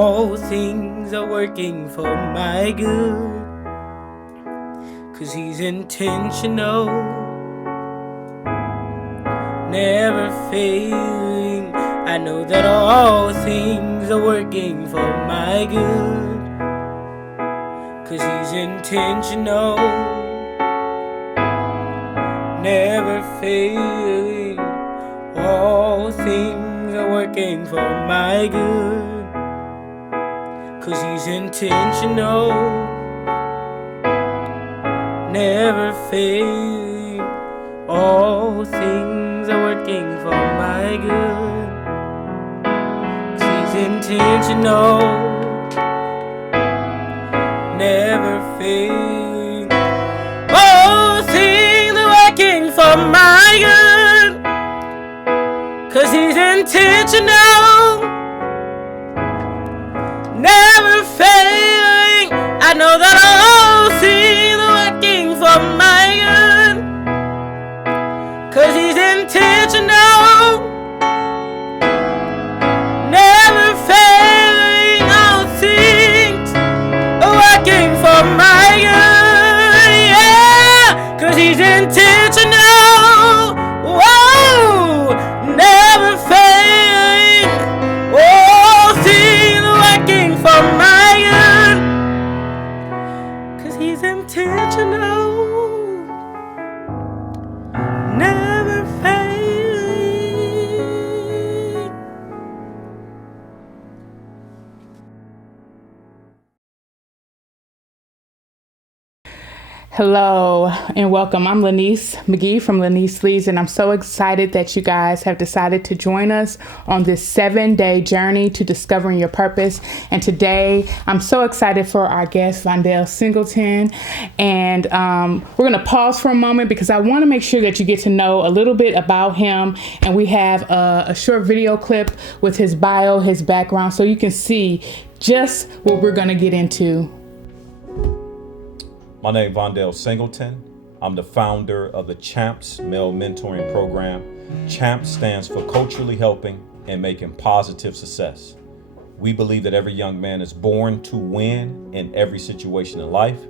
all things are working for my good, 'cause he's intentional, never failing. I know that all things are working for my good, 'cause he's intentional, never failing. All things are working for my good, 'cause he's intentional, never failing. All things are working for my good, 'cause he's intentional, never failing. All things are working for my good, 'cause he's intentional, never failing. I know that all things are working for my good, 'cause he's intentional, never failing. All things are working for my good, yeah, 'cause he's intentional, whoa, never failing. All things are working for my good, 'cause he's intentional, never failing. Hello and welcome. I'm Laneice McGee from Laneice Leads, and I'm so excited that you guys have decided to join us on this 7-day journey to discovering your purpose. And today, I'm so excited for our guest, Vondell Singleton. And we're going to pause for a moment because I want to make sure that you get to know a little bit about him. And we have a short video clip with his bio, his background, so you can see just what we're going to get into. My name is Vondell Singleton. I'm the founder of the CHAMPS Male Mentoring Program. CHAMPS stands for Culturally Helping and Making Positive Success. We believe that every young man is born to win in every situation in life.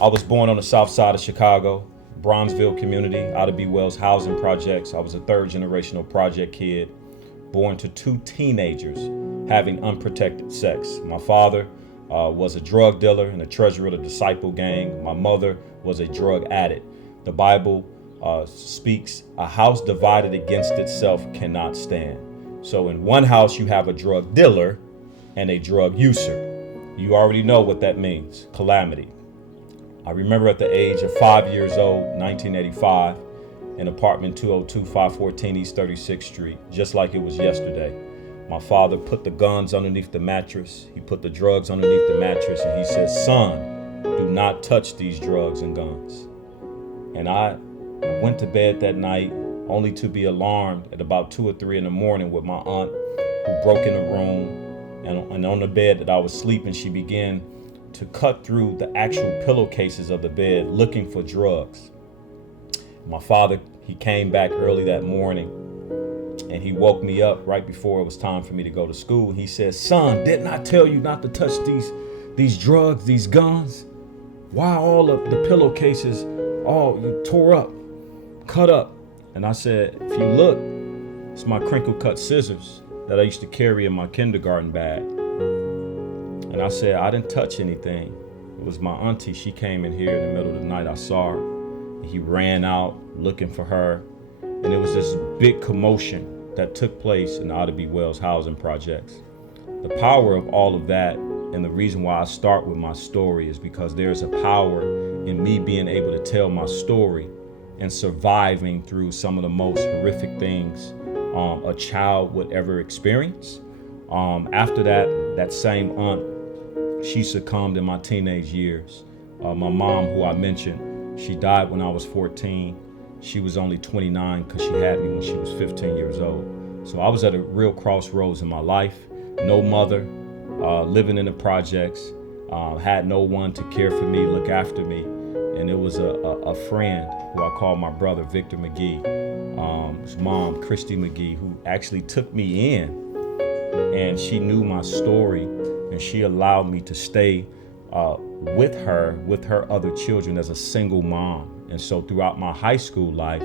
I was born on the south side of Chicago, Bronzeville community, Ida B. Wells housing projects. I was a third generational project kid, born to two teenagers having unprotected sex. My father was a drug dealer and a treasurer of the Disciple Gang. My mother was a drug addict. The Bible speaks, a house divided against itself cannot stand. So in one house, you have a drug dealer and a drug user. You already know what that means, calamity. I remember at the age of 5 years old, 1985, in apartment 202, 514 East 36th Street, just like it was yesterday. My father put the guns underneath the mattress. He put the drugs underneath the mattress, and he said, "Son, do not touch these drugs and guns." And I went to bed that night only to be alarmed at about 2 or 3 in the morning with my aunt, who broke in the room, and on the bed that I was sleeping, she began to cut through the actual pillowcases of the bed looking for drugs. My father, he came back early that morning, and he woke me up right before it was time for me to go to school. He said, "Son, didn't I tell you not to touch these drugs, these guns? Why all of the pillowcases all you tore up, cut up?" And I said, "If you look, it's my crinkle cut scissors that I used to carry in my kindergarten bag." And I said, "I didn't touch anything. It was my auntie. She came in here in the middle of the night. I saw her." And he ran out looking for her. And it was this big commotion that took place in the Ida B. Wells housing projects. The power of all of that, and the reason why I start with my story, is because there's a power in me being able to tell my story and surviving through some of the most horrific things a child would ever experience. After that same aunt, she succumbed in my teenage years. My mom, who I mentioned, she died when I was 14. She was only 29 because she had me when she was 15 years old. So I was at a real crossroads in my life. No mother, living in the projects, had no one to care for me, look after me. And it was a friend who I call my brother, Victor McGee, his mom, Christy McGee, who actually took me in. And she knew my story, and she allowed me to stay with her other children as a single mom. And so throughout my high school life,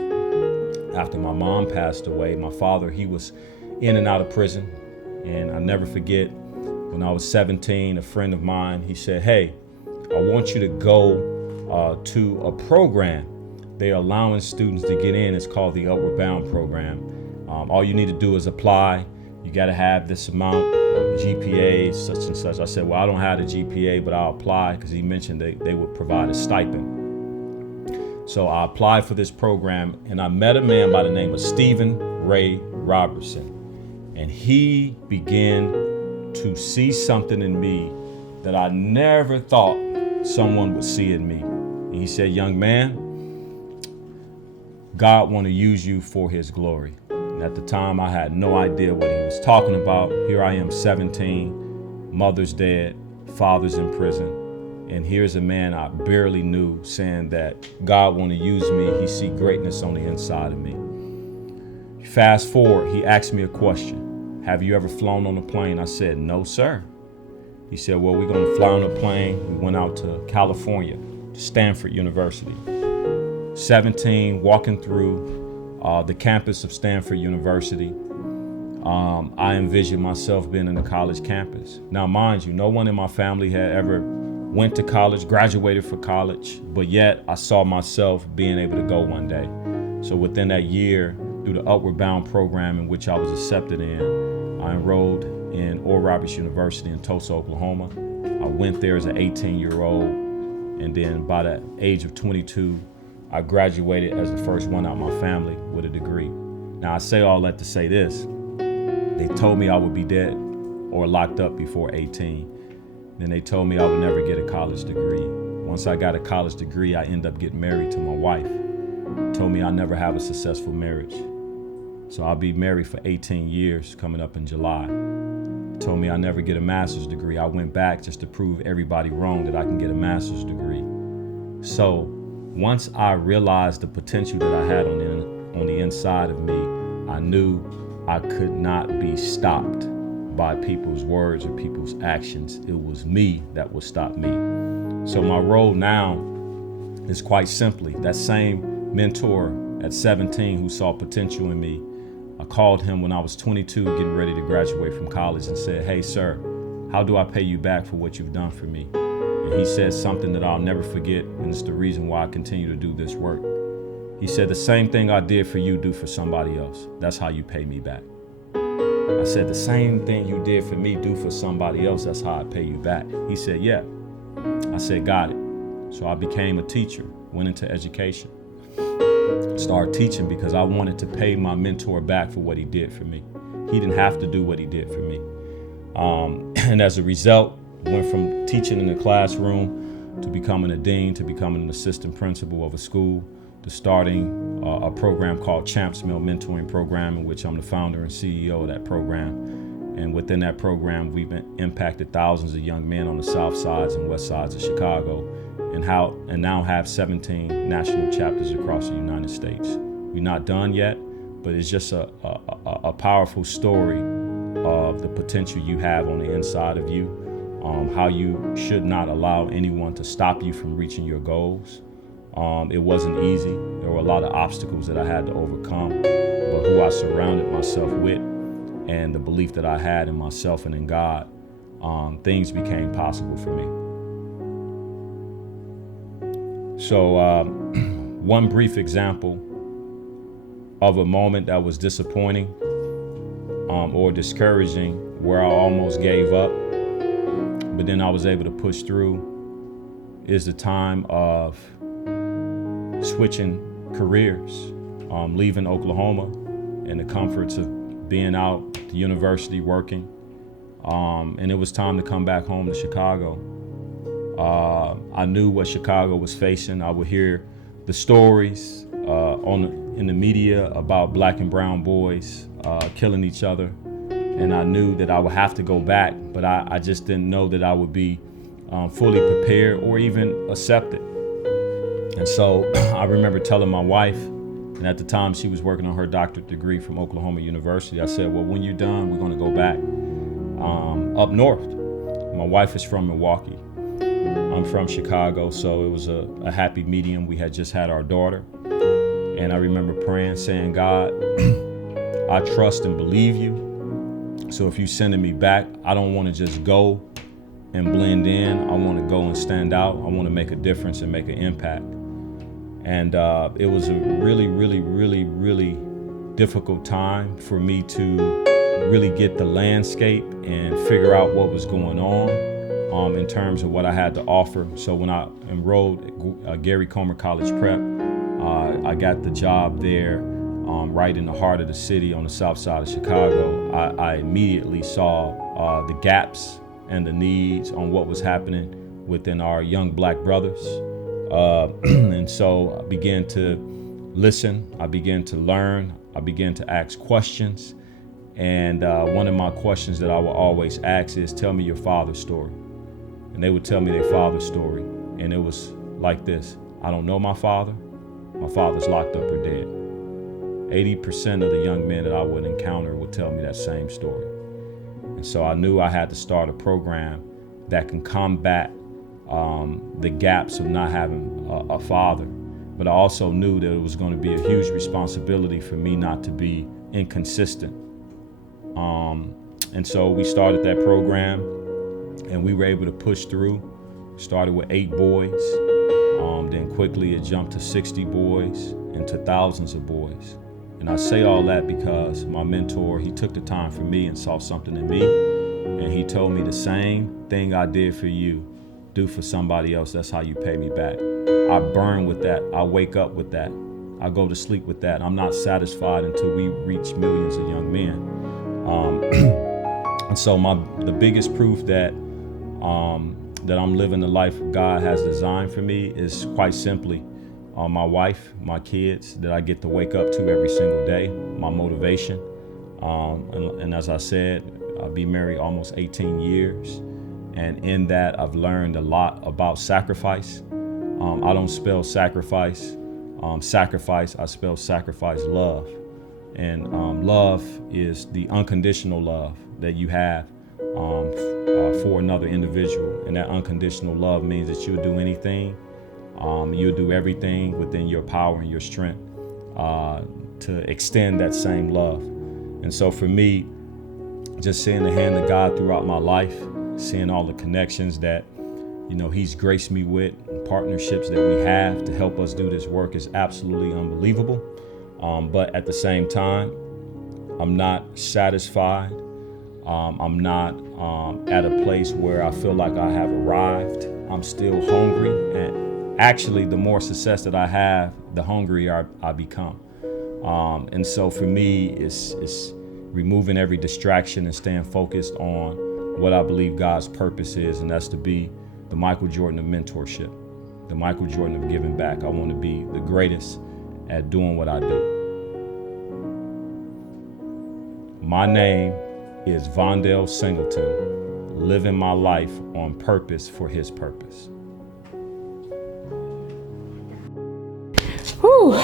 after my mom passed away, my father, he was in and out of prison. And I never forget, when I was 17, a friend of mine, he said, hey, I want you to go to a program. They're allowing students to get in. It's called the Upward Bound program. All you need to do is apply. You got to have this amount of GPA, such and such. I said, well, I don't have the GPA, but I'll apply, because he mentioned they would provide a stipend. So I applied for this program, and I met a man by the name of Stephen Ray Robertson. And he began to see something in me that I never thought someone would see in me. And he said, young man, God want to use you for his glory. And at the time, I had no idea what he was talking about. Here I am, 17, mother's dead, father's in prison. And here's a man I barely knew saying that God want to use me. He see greatness on the inside of me. Fast forward, he asked me a question. Have you ever flown on a plane? I said, no, sir. He said, well, we're going to fly on a plane. We went out to California, to Stanford University. 17, walking through the campus of Stanford University. I envisioned myself being in the college campus. Now, mind you, no one in my family had ever went to college, graduated for college, but yet I saw myself being able to go one day. So within that year, through the Upward Bound program in which I was accepted in, I enrolled in Oral Roberts University in Tulsa, Oklahoma. I went there as an 18-year-old, and then by the age of 22, I graduated as the first one out of my family with a degree. Now, I say all that to say this. They told me I would be dead or locked up before 18. Then they told me I would never get a college degree. Once I got a college degree, I ended up getting married to my wife. Told me I'll never have a successful marriage. So I'll be married for 18 years coming up in July. Told me I'll never get a master's degree. I went back just to prove everybody wrong that I can get a master's degree. So once I realized the potential that I had on the inside of me, I knew I could not be stopped by people's words or people's actions. It was me that would stop me. So my role now is quite simply that same mentor at 17 who saw potential in me. I called him when I was 22, getting ready to graduate from college, and said, hey, sir, how do I pay you back for what you've done for me? And he said something that I'll never forget, and it's the reason why I continue to do this work. He said, the same thing I did for you, do for somebody else. That's how you pay me back. I said, the same thing you did for me, do for somebody else. That's how I pay you back. He said, yeah. I said, got it. So I became a teacher, went into education, started teaching because I wanted to pay my mentor back for what he did for me. He didn't have to do what he did for me. And as a result, went from teaching in the classroom to becoming a dean, to becoming an assistant principal of a school, to starting a program called Champs Male Mentoring Program, in which I'm the founder and CEO of that program. And within that program, we've impacted thousands of young men on the south sides and west sides of Chicago, and now have 17 national chapters across the United States. We're not done yet, but it's just a powerful story of the potential you have on the inside of you, how you should not allow anyone to stop you from reaching your goals. It wasn't easy. There were a lot of obstacles that I had to overcome, but who I surrounded myself with and the belief that I had in myself and in God, things became possible for me. So one brief example of a moment that was disappointing or discouraging, where I almost gave up, but then I was able to push through, is the time of switching careers, leaving Oklahoma and the comforts of being out at the university working. And it was time to come back home to Chicago. I knew what Chicago was facing. I would hear the stories in the media about black and brown boys killing each other. And I knew that I would have to go back, but I just didn't know that I would be fully prepared or even accepted. And so I remember telling my wife, and at the time she was working on her doctorate degree from Oklahoma University, I said, well, when you're done, we're going to go back up north. My wife is from Milwaukee. I'm from Chicago, so it was a happy medium. We had just had our daughter, and I remember praying, saying, God, I trust and believe you. So if you're sending me back, I don't want to just go and blend in. I want to go and stand out. I want to make a difference and make an impact. And it was a really, really, really, really difficult time for me to really get the landscape and figure out what was going on in terms of what I had to offer. So when I enrolled at Gary Comer College Prep, I got the job there right in the heart of the city on the south side of Chicago. I immediately saw the gaps and the needs on what was happening within our young black brothers. And so I began to listen, I began to learn, I began to ask questions. And one of my questions that I will always ask is, tell me your father's story. And they would tell me their father's story. And it was like this: I don't know my father. My father's locked up or dead. 80% of the young men that I would encounter would tell me that same story. And so I knew I had to start a program that can combat the gaps of not having a father. But I also knew that it was going to be a huge responsibility for me not to be inconsistent. And so we started that program, and we were able to push through. Started with 8 boys. Then quickly it jumped to 60 boys and to thousands of boys. And I say all that because my mentor, he took the time for me and saw something in me. And he told me the same thing I did for you, do for somebody else. That's how you pay me back. I burn with that. I wake up with that. I go to sleep with that. I'm not satisfied until we reach millions of young men. And so the biggest proof that I'm living the life God has designed for me is quite simply my wife, my kids that I get to wake up to every single day, my motivation. And as I said, I've been married almost 18 years. And in that, I've learned a lot about sacrifice. I don't spell sacrifice, sacrifice. I spell sacrifice love. And love is the unconditional love that you have for another individual. And that unconditional love means that you'll do anything. You'll do everything within your power and your strength to extend that same love. And so for me, just seeing the hand of God throughout my life, seeing all the connections that, He's graced me with, and partnerships that we have to help us do this work is absolutely unbelievable. But at the same time, I'm not satisfied. I'm not at a place where I feel like I have arrived. I'm still hungry. And actually, the more success that I have, the hungrier I become. And so for me, it's removing every distraction and staying focused on what I believe God's purpose is, and that's to be the Michael Jordan of mentorship, the Michael Jordan of giving back. I want to be the greatest at doing what I do. My name is Vondell Singleton, living my life on purpose for His purpose. Whew.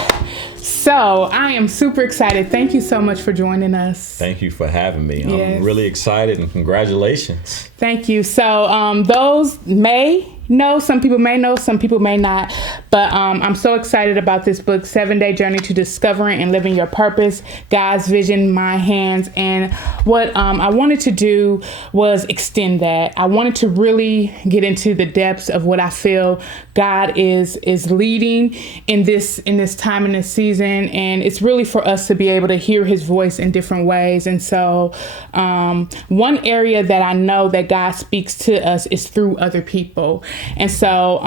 So I am super excited. Thank you so much for joining us. Thank you for having me. Yes. I'm really excited, and congratulations. Thank you. So those may know, some people may know, some people may not, but I'm so excited about this book, 7-Day Journey to Discovering and Living Your Purpose, God's Vision, My Hands. And what I wanted to do was extend that. I wanted to really get into the depths of what I feel God is leading in this time, in this season. And it's really for us to be able to hear His voice in different ways. And so one area that I know that God speaks to us is through other people. And so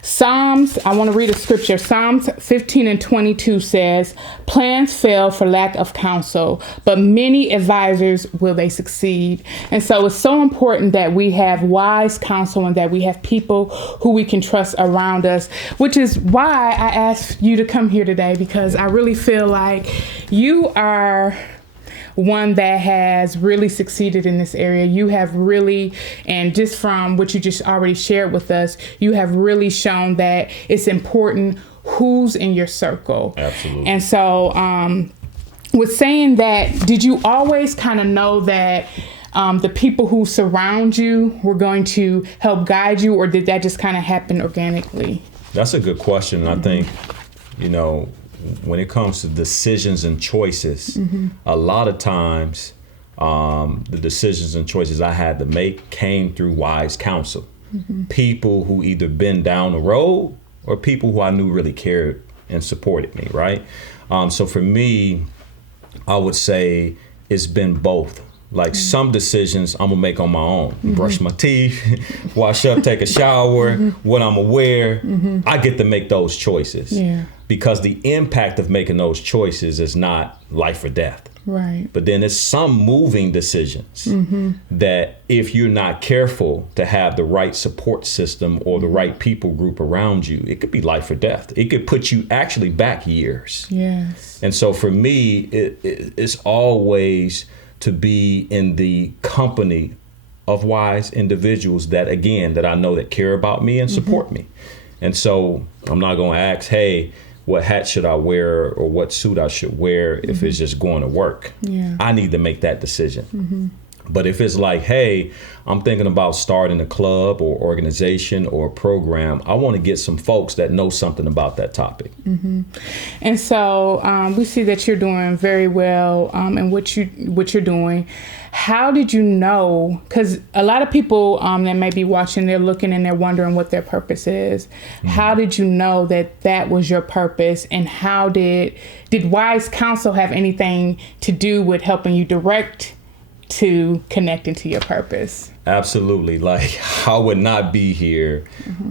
Psalms, I want to read a scripture. Psalms 15:22 says, plans fail for lack of counsel, but many advisors will they succeed. And so it's so important that we have wise counsel and that we have people who we can trust around us, which is why I asked you to come here today, because I really feel like you are one that has really succeeded in this area. You have really, and just from what you just already shared with us, you have really shown that it's important who's in your circle. Absolutely. And so with saying that, did you always kind of know that the people who surround you were going to help guide you, or did that just kind of happen organically? That's a good question. And I think, when it comes to decisions and choices, a lot of times the decisions and choices I had to make came through wise counsel. People who either been down the road or people who I knew really cared and supported me, right? So for me, I would say it's been both. Like some decisions I'm gonna make on my own. Brush my teeth, wash up, take a shower, what I'm aware. I get to make those choices. Yeah. Because the impact of making those choices is not life or death. Right. But then it's some moving decisions that if you're not careful to have the right support system or the right people group around you, it could be life or death. It could put you actually back years. Yes. And so for me, it's always to be in the company of wise individuals that I know that care about me and support me. And so I'm not going to ask, hey, what hat should I wear or what suit I should wear if it's just going to work. Yeah. I need to make that decision. But if it's like, hey, I'm thinking about starting a club or organization or a program, I want to get some folks that know something about that topic. And so we see that you're doing very well in what you're doing. How did you know? Because a lot of people that may be watching, they're looking and they're wondering what their purpose is. How did you know that that was your purpose? And how did wise counsel have anything to do with helping you direct to connecting to your purpose? Absolutely. Like, I would not be here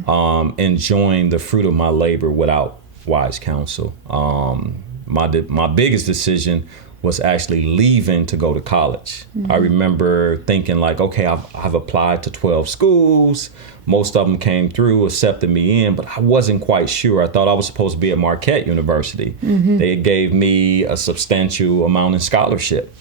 enjoying the fruit of my labor without wise counsel. My biggest decision was actually leaving to go to college. I remember thinking like, okay, I've applied to 12 schools. Most of them came through, accepted me in, but I wasn't quite sure. I thought I was supposed to be at Marquette University. They gave me a substantial amount in scholarship.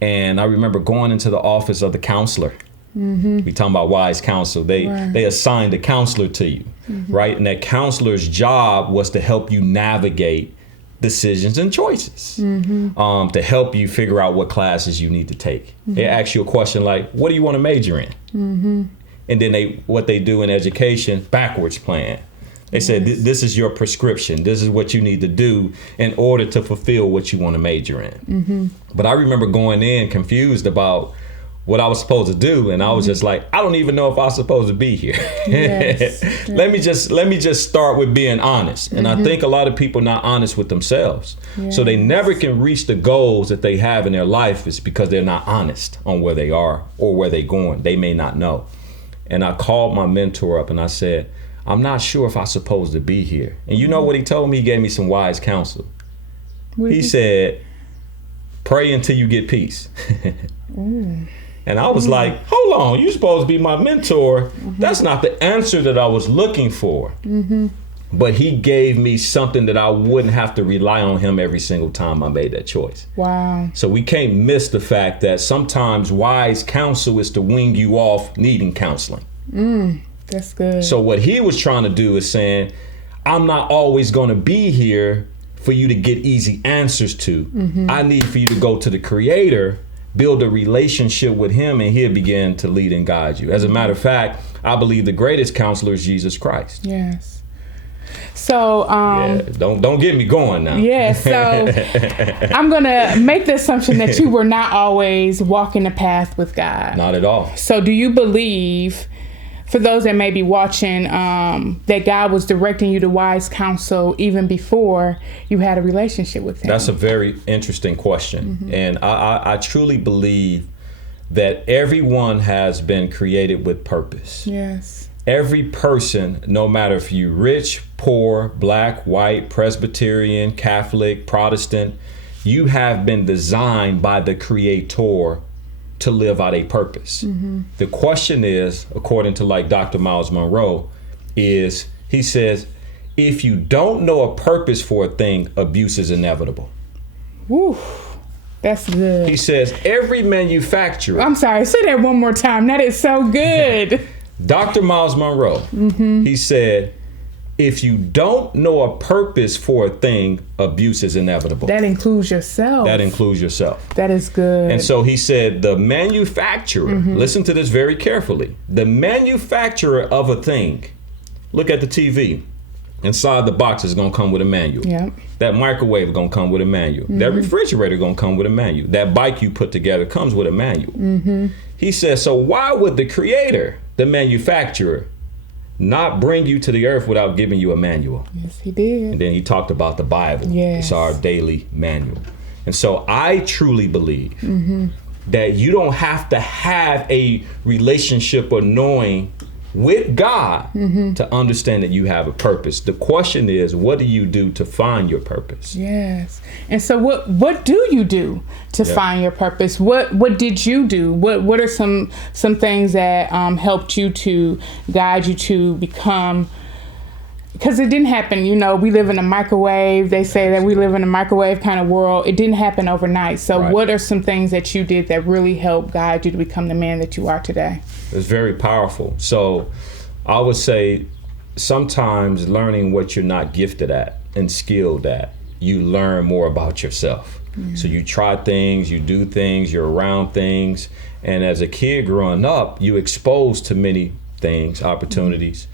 And I remember going into the office of the counselor. We talking about wise counsel. They assigned a counselor to you, right? And that counselor's job was to help you navigate decisions and choices, to help you figure out what classes you need to take. They ask you a question like, what do you want to major in? And then what they do in education, backwards plan. They said, this is your prescription. This is what you need to do in order to fulfill what you want to major in. But I remember going in confused about what I was supposed to do. And I was just like, I don't even know if I was supposed to be here. Let me just start with being honest. And I think a lot of people not honest with themselves. So they never can reach the goals that they have in their life is because they're not honest on where they are or where they're going. They may not know. And I called my mentor up and I said, I'm not sure if I'm supposed to be here. And you know what he told me? He gave me some wise counsel. He said, pray until you get peace. And I was like, hold on, you're supposed to be my mentor. That's not the answer that I was looking for. But he gave me something that I wouldn't have to rely on him every single time I made that choice. Wow. So we can't miss the fact that sometimes wise counsel is to wing you off needing counseling. That's good. So what he was trying to do is saying, I'm not always going to be here for you to get easy answers to. I need for you to go to the Creator, build a relationship with him, and he'll begin to lead and guide you. As a matter of fact, I believe the greatest counselor is Jesus Christ. Yes. So don't get me going now. Yeah, so I'm gonna make the assumption that you were not always walking the path with God. Not at all. So do you believe, for those that may be watching, that God was directing you to wise counsel even before you had a relationship with him? That's a very interesting question. And I truly believe that everyone has been created with purpose. Yes. Every person, no matter if you're rich, poor, black, white, Presbyterian, Catholic, Protestant, you have been designed by the Creator to live out a purpose. The question is, according to like Dr. Miles Monroe, is he says, if you don't know a purpose for a thing, abuse is inevitable. Woo, that's good. He says every manufacturer. I'm sorry, say that one more time. That is so good. Dr. Miles Monroe, he said, if you don't know a purpose for a thing, abuse is inevitable. That includes yourself. That includes yourself. That is good. And so he said, the manufacturer, listen to this very carefully, the manufacturer of a thing, look at the TV. Inside the box is going to come with a manual. Yep. That microwave is going to come with a manual. That refrigerator is going to come with a manual. That bike you put together comes with a manual. He says, so why would the creator, the manufacturer, not bring you to the earth without giving you a manual? Yes, he did. And then he talked about the Bible. Yes. It's our daily manual. And so I truly believe that you don't have to have a relationship or knowing with God to understand that you have a purpose. The question is, what do you do to find your purpose? Yes. And so what do you do to find your purpose? What did you do? What are some things that helped you to guide you to become, because it didn't happen, we live in a microwave. They say that we live in a microwave kind of world. It didn't happen overnight. So what are some things that you did that really helped guide you to become the man that you are today? It's very powerful. So I would say sometimes learning what you're not gifted at and skilled at, you learn more about yourself. So you try things, you do things, you're around things. And as a kid growing up, you exposed to many things, opportunities.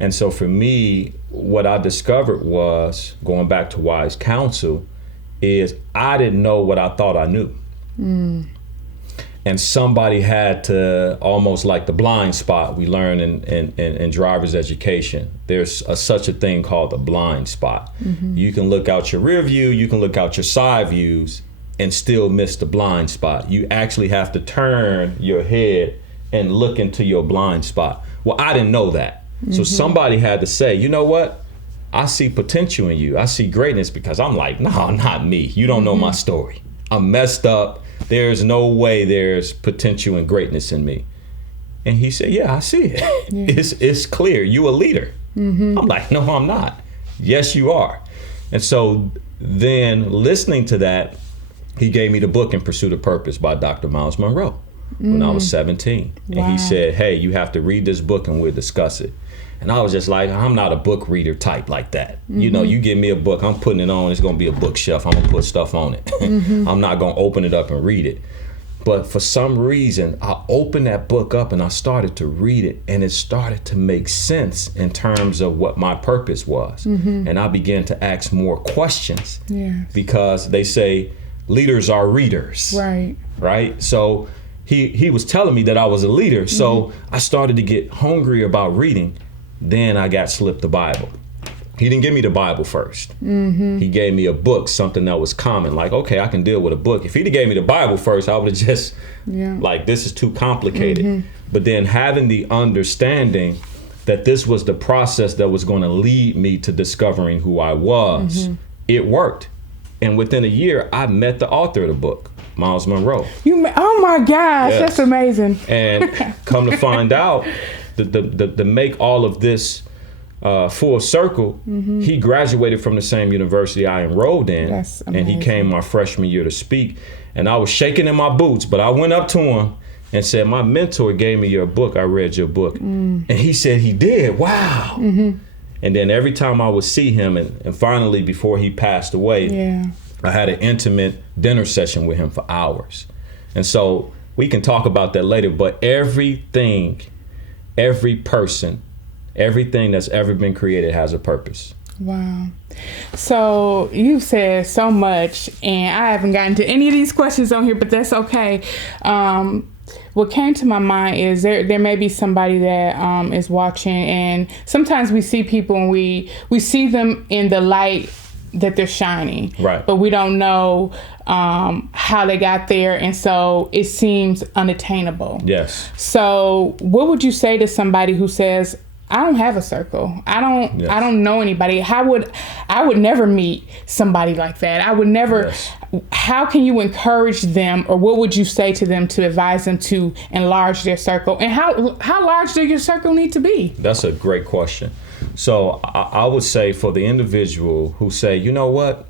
And so for me, what I discovered was, going back to wise counsel, is I didn't know what I thought I knew. And somebody had to, almost like the blind spot we learn in driver's education, there's such a thing called the blind spot. You can look out your rear view, you can look out your side views and still miss the blind spot. You actually have to turn your head and look into your blind spot. Well, I didn't know that. So somebody had to say, you know what? I see potential in you. I see greatness, because I'm like, no, not me. You don't know my story. I'm messed up. There's no way there's potential and greatness in me. And he said, yeah, I see it. It's clear. You a leader. I'm like, no, I'm not. Yes, you are. And so then listening to that, he gave me the book In Pursuit of Purpose by Dr. Miles Monroe when I was 17. And he said, hey, you have to read this book and we'll discuss it. And I was just like, I'm not a book reader type like that. You give me a book, I'm putting it on, it's gonna be a bookshelf, I'm gonna put stuff on it. I'm not gonna open it up and read it. But for some reason, I opened that book up and I started to read it, and it started to make sense in terms of what my purpose was. And I began to ask more questions because they say leaders are readers. Right? So he was telling me that I was a leader. So I started to get hungry about reading. Then I got slipped the Bible. He didn't give me the Bible first. He gave me a book, something that was common. Like, okay, I can deal with a book. If he'd have gave me the Bible first, I would have just, like, this is too complicated. But then having the understanding that this was the process that was going to lead me to discovering who I was, it worked. And within a year, I met the author of the book, Miles Monroe. Oh my gosh, that's amazing. And come to find out, to make all of this full circle, he graduated from the same university I enrolled in, and he came my freshman year to speak. And I was shaking in my boots, but I went up to him and said, my mentor gave me your book. I read your book. And he said he did. Wow. And then every time I would see him, and finally before he passed away, I had an intimate dinner session with him for hours. And so we can talk about that later, but everything, every person, everything that's ever been created has a purpose. Wow. So you've said so much, and I haven't gotten to any of these questions on here, but that's okay. What came to my mind is there may be somebody that is watching, and sometimes we see people and we see them in the light that they're shining, right? But we don't know how they got there, and so it seems unattainable. Yes. So what would you say to somebody who says, I don't have a circle. I don't know anybody. I would never meet somebody like that. I would never. Yes. How can you encourage them, or what would you say to them to advise them to enlarge their circle? And how large does your circle need to be? That's a great question. So I would say for the individual who say, you know what,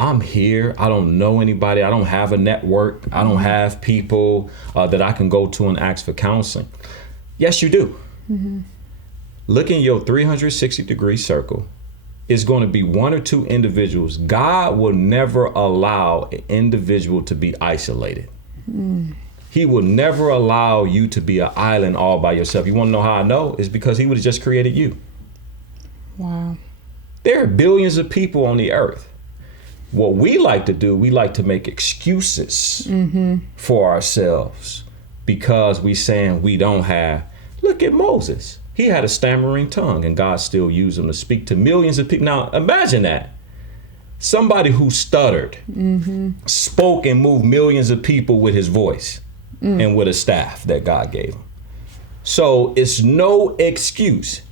I'm here, I don't know anybody, I don't have a network, I don't have people that I can go to and ask for counseling. Yes, you do. look in your 360-degree circle. It's going to be one or two individuals. God will never allow an individual to be isolated. He will never allow you to be an island all by yourself. You want to know how I know? It's because he would have just created you. Wow. There are billions of people on the earth. What we like to do, we like to make excuses for ourselves because we saying we don't have. Look at Moses. He had a stammering tongue and God still used him to speak to millions of people. Now imagine that. Somebody who stuttered, spoke and moved millions of people with his voice and with a staff that God gave him. So it's no excuse.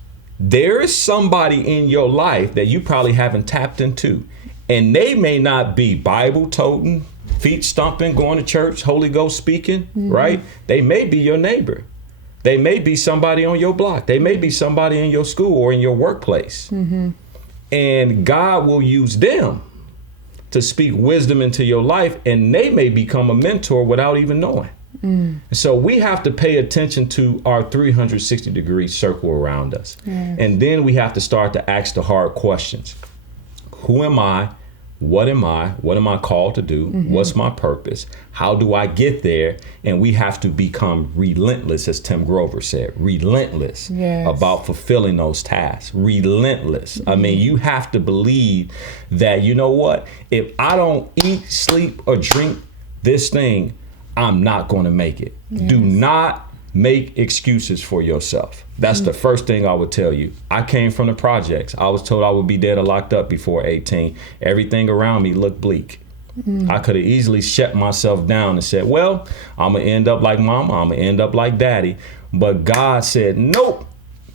There is somebody in your life that you probably haven't tapped into, and they may not be Bible toting, feet stomping, going to church, Holy Ghost speaking, right? They may be your neighbor. They may be somebody on your block. They may be somebody in your school or in your workplace. And God will use them to speak wisdom into your life, and they may become a mentor without even knowing. So we have to pay attention to our 360-degree circle around us. And then we have to start to ask the hard questions. Who am I? What am I? What am I called to do? What's my purpose? How do I get there? And we have to become relentless, as Tim Grover said, relentless about fulfilling those tasks. Relentless. I mean, you have to believe that, you know what? If I don't eat, sleep, or drink this thing, I'm not going to make it. Do not make excuses for yourself. That's the first thing I would tell you. I came from the projects. I was told I would be dead or locked up before 18. Everything around me looked bleak. I could have easily shut myself down and said, well, I'm going to end up like mama. I'm going to end up like daddy. But God said, nope,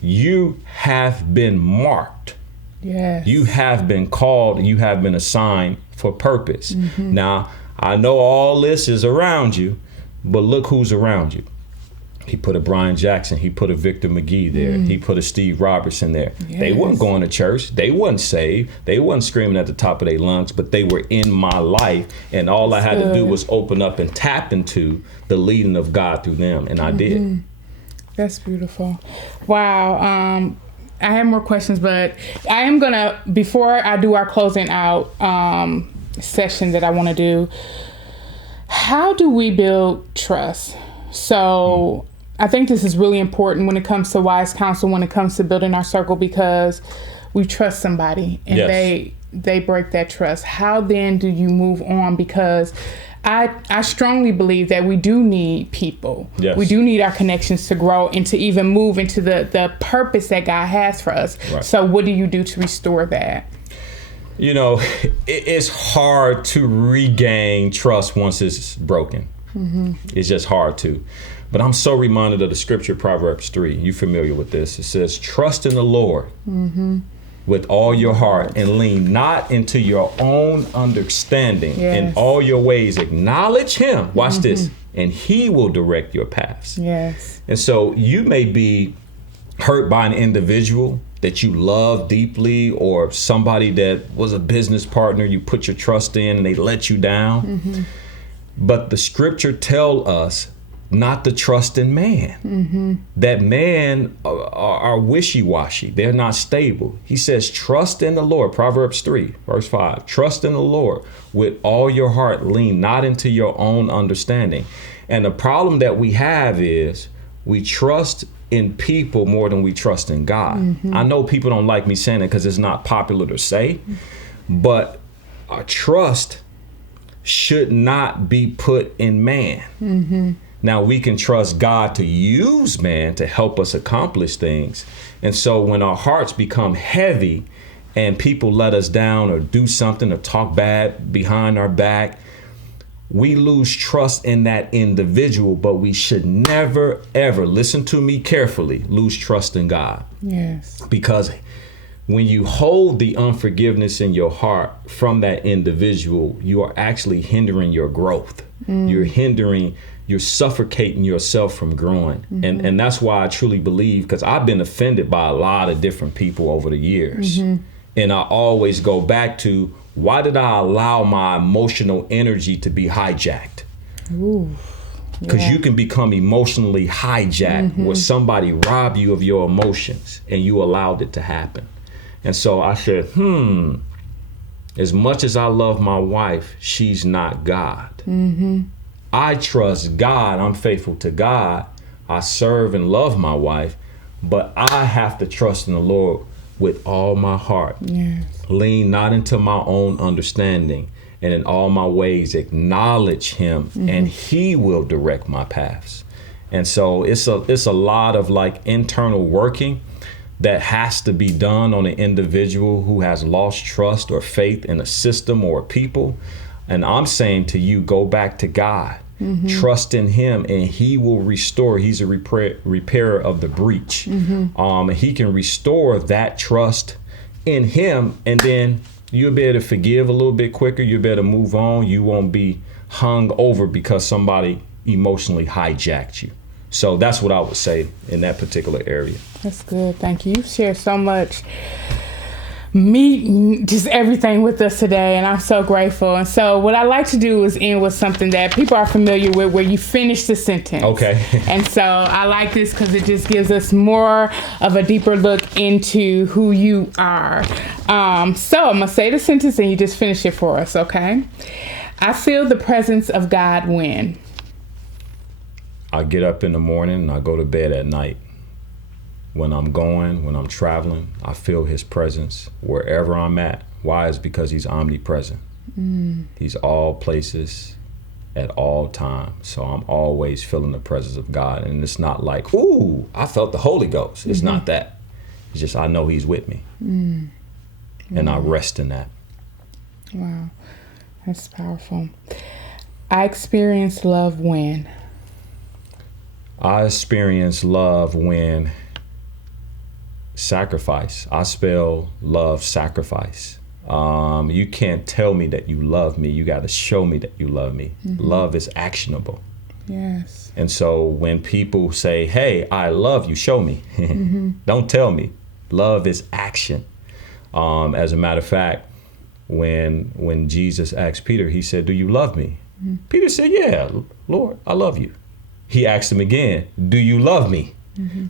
you have been marked. You have been called. You have been assigned for purpose. Now, I know all this is around you, but look who's around you. He put a Brian Jackson. He put a Victor McGee there. He put a Steve Robertson there. They weren't going to church. They wasn't saved. They wasn't screaming at the top of their lungs, but they were in my life. And all I had to do was open up and tap into the leading of God through them. And I did. That's beautiful. Wow. I have more questions, but I am going to, before I do our closing out session that I want to do, how do we build trust? So I think this is really important when it comes to wise counsel, when it comes to building our circle, because we trust somebody and they break that trust. How then do you move on? Because I strongly believe that we do need people. We do need our connections to grow and to even move into the purpose that God has for us. So what do you do to restore that? You know, it's hard to regain trust once it's broken. It's just hard to. But I'm so reminded of the scripture, Proverbs 3. You familiar with this? It says, trust in the Lord with all your heart and lean not into your own understanding. In all your ways, acknowledge him. Watch this. And he will direct your paths. And so you may be hurt by an individual that you love deeply, or somebody that was a business partner you put your trust in and they let you down. But the scripture tell us not to trust in man. That man are wishy-washy. They're not stable. He says, trust in the Lord. Proverbs 3, verse 5. Trust in the Lord with all your heart. Lean not into your own understanding. And the problem that we have is we trust in people more than we trust in God. I know people don't like me saying it because it's not popular to say, but our trust should not be put in man. Now, we can trust God to use man to help us accomplish things. And so when our hearts become heavy and people let us down or do something or talk bad behind our back, we lose trust in that individual. But we should never, ever, listen to me carefully, lose trust in God. Because when you hold the unforgiveness in your heart from that individual, you are actually hindering your growth. You're suffocating yourself from growing. And that's why I truly believe, because I've been offended by a lot of different people over the years. And I always go back to, why did I allow my emotional energy to be hijacked? because Yeah. you can become emotionally hijacked where somebody robbed you of your emotions and you allowed it to happen. And so I said, as much as I love my wife, she's not God. I trust God. I'm faithful to God. I serve and love my wife, but I have to trust in the Lord with all my heart. Yes. Lean not into my own understanding, and in all my ways acknowledge him, and he will direct my paths. And so it's a lot of like internal working that has to be done on an individual who has lost trust or faith in a system or a people. And I'm saying to you, go back to God, trust in him, and he will restore. He's a repairer of the breach. And he can restore that trust in him, and then you'll be able to forgive a little bit quicker. You'll be able to move on. You won't be hung over because somebody emotionally hijacked you. So that's what I would say in that particular area. That's good. Thank you. You've shared so much just everything with us today, and I'm so grateful. And so what I like to do is end with something that people are familiar with, where you finish the sentence. Okay. And so I like this because it just gives us more of a deeper look into who you are. So I'm gonna say the sentence and you just finish it for us, okay? I feel the presence of God when I get up in the morning and I go to bed at night. When I'm traveling, I feel his presence wherever I'm at. Why? It's because he's omnipresent. He's all places at all times. So I'm always feeling the presence of God. And it's not like, ooh, I felt the Holy Ghost. It's not that. It's just I know he's with me. And I rest in that. Wow, that's powerful. I experience love when I experience love when sacrifice. I spell love sacrifice. You can't tell me that you love me. You got to show me that you love me. Love is actionable. Yes. And so when people say, hey, I love you, show me. Don't tell me. Love is action. As a matter of fact, when Jesus asked Peter, he said, do you love me? Peter said, yeah, Lord, I love you. He asked him again, do you love me?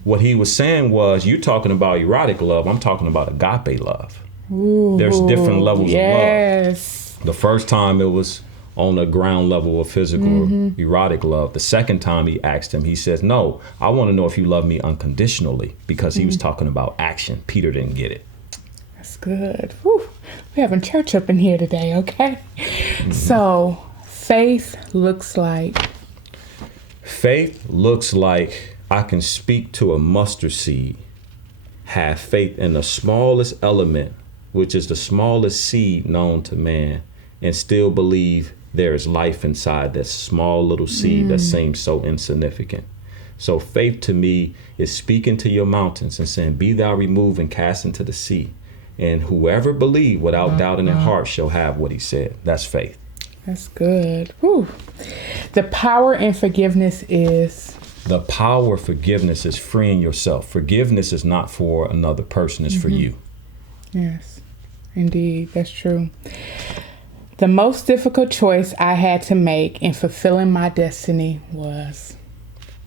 What he was saying was, you're talking about erotic love. I'm talking about agape love. Ooh, there's different levels of love. The first time it was on a ground level of physical erotic love. The second time he asked him, he says, no, I want to know if you love me unconditionally, because he was talking about action. Peter didn't get it. That's good. Whew. We're having church up in here today, okay? So faith looks like I can speak to a mustard seed, have faith in the smallest element, which is the smallest seed known to man, and still believe there is life inside that small little seed that seems so insignificant. So faith to me is speaking to your mountains and saying, be thou removed and cast into the sea. And whoever believe without doubt in their heart shall have what he said. That's faith. That's good. Whew. The power in forgiveness is? The power of forgiveness is freeing yourself. Forgiveness is not for another person, it's for you. Yes, indeed. That's true. The most difficult choice I had to make in fulfilling my destiny was?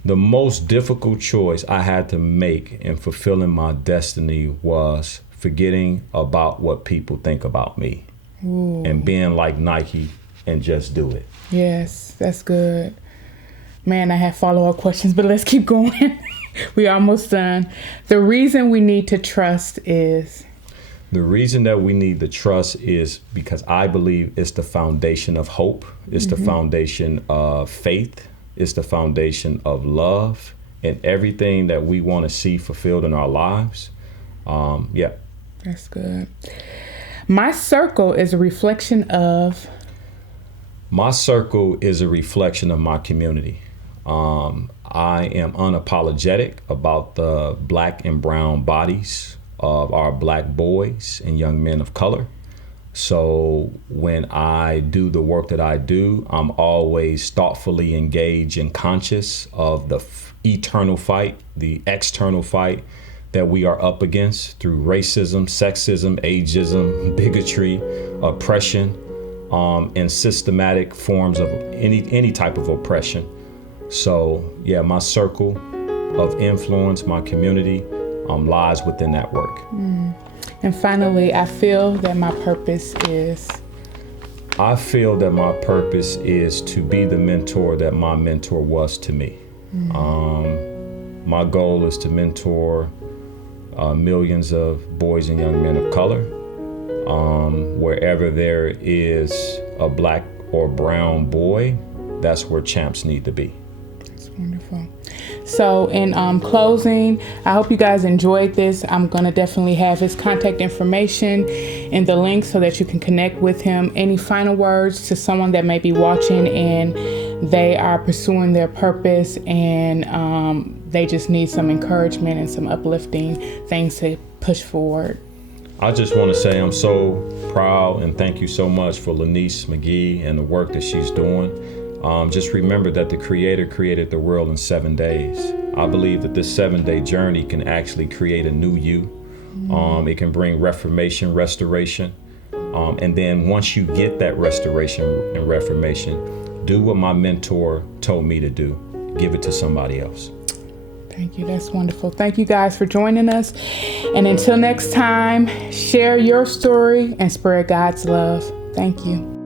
The most difficult choice I had to make in fulfilling my destiny was forgetting about what people think about me. Ooh. And being like Nike and just do it. Yes, that's good. Man, I have follow-up questions, but let's keep going. We're almost done. The reason we need to trust is? The reason that we need to trust is because I believe it's the foundation of hope. It's the foundation of faith. It's the foundation of love and everything that we want to see fulfilled in our lives. Yeah. That's good. My circle is a reflection of? My circle is a reflection of my community. I am unapologetic about the black and brown bodies of our black boys and young men of color. So when I do the work that I do, I'm always thoughtfully engaged and conscious of the eternal fight, the external fight that we are up against through racism, sexism, ageism, bigotry, oppression, and systematic forms of any type of oppression. So yeah, my circle of influence, my community, lies within that work. And finally, I feel that my purpose is to be the mentor that my mentor was to me. My goal is to mentor millions of boys and young men of color. Wherever there is a black or brown boy, that's where champs need to be. That's wonderful. So in closing, I hope you guys enjoyed this. I'm going to definitely have his contact information in the link so that you can connect with him. Any final words to someone that may be watching and they are pursuing their purpose and they just need some encouragement and some uplifting things to push forward? I just want to say I'm so proud and thank you so much for Laneice McGee and the work that she's doing. Just remember that the Creator created the world in 7 days. I believe that this 7-day journey can actually create a new you. It can bring reformation, restoration. And then once you get that restoration and reformation, do what my mentor told me to do. Give it to somebody else. Thank you. That's wonderful. Thank you guys for joining us. And until next time, share your story and spread God's love. Thank you.